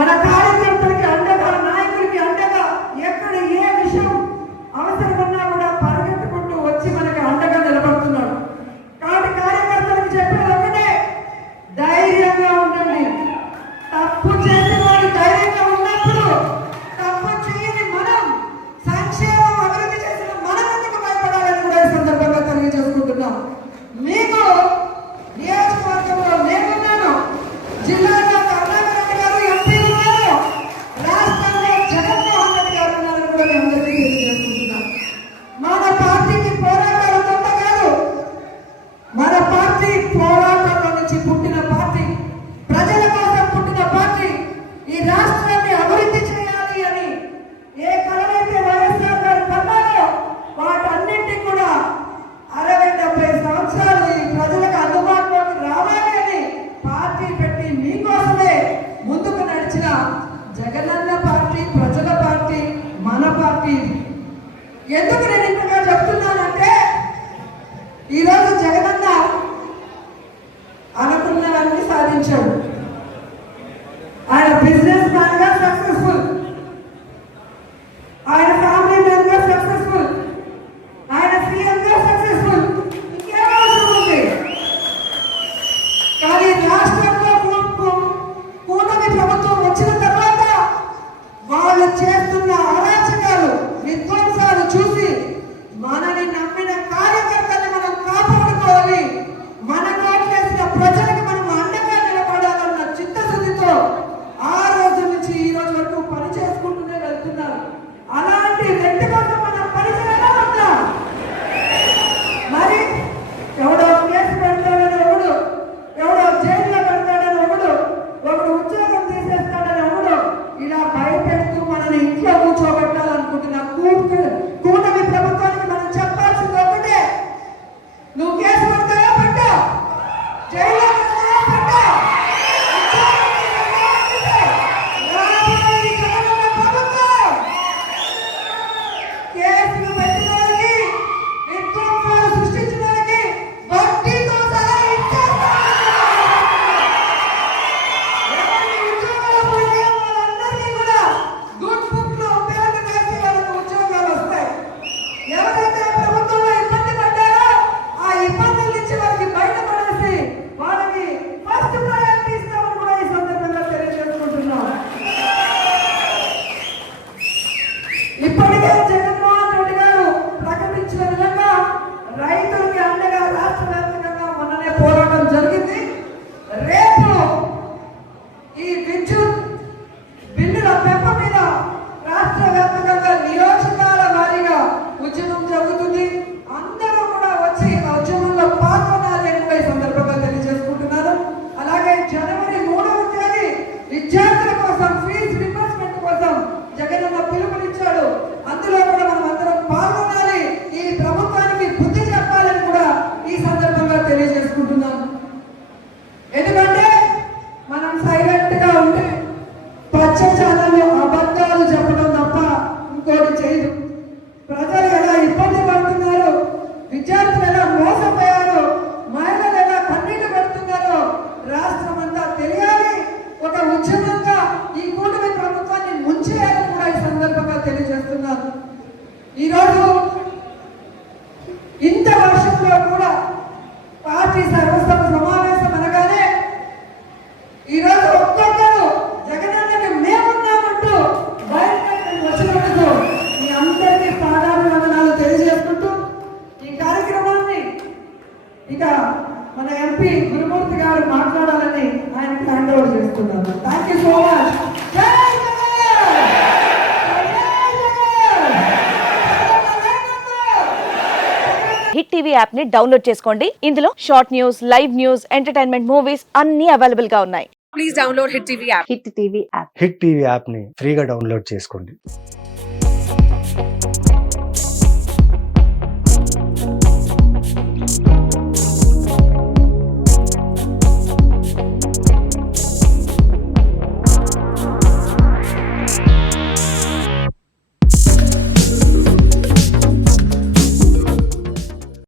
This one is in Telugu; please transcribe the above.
మన కార్యకర్తలకి అండగా నాయకులకి అండగా ఎక్కడ ఏ విషయం అవసరమన్నా కూడా పరిగెత్తుకుంటూ వచ్చి మనకి అండగా నిలబడుతున్నాడు. కాబట్టి కార్యకర్తలకు చెప్పేది ఒకటే ధైర్యంగా ఉండండి. తప్పు చే ఇది మీకోసమే ముందుకు నడిచిన జగనన్న పార్టీ ప్రజల పార్టీ మన పార్టీ. ఎందుకు నేను ఇంతగా చెప్తున్నానంటే ఈరోజు జగనన్న అనుకున్నవన్నీ సాధించాడు. ఆయన బిజినెస్ మ్యాన్గా సక్సెస్ఫుల్. ఆయన ఫ్యామిలీ మ్యాన్గా సక్సెస్ఫుల్. ఆయన సీఎం గా సక్సెస్ఫుల్ ఇంకేమవసరం కానీ రాష్ట్రం हमने पाश्चात्य మన ఎంపీ గురుమూర్తి గారు మాట్లాడాలని hand over thank you so much hit TV యాప్ని డౌన్లోడ్ చేసుకోండి. ఇందులో short news live news entertainment movies అన్ని అవైలబుల్గా ఉన్నాయి. Please download hit TV app hit TV app hit TV యాప్ని ఫ్రీగా డౌన్లోడ్ చేసుకోండి.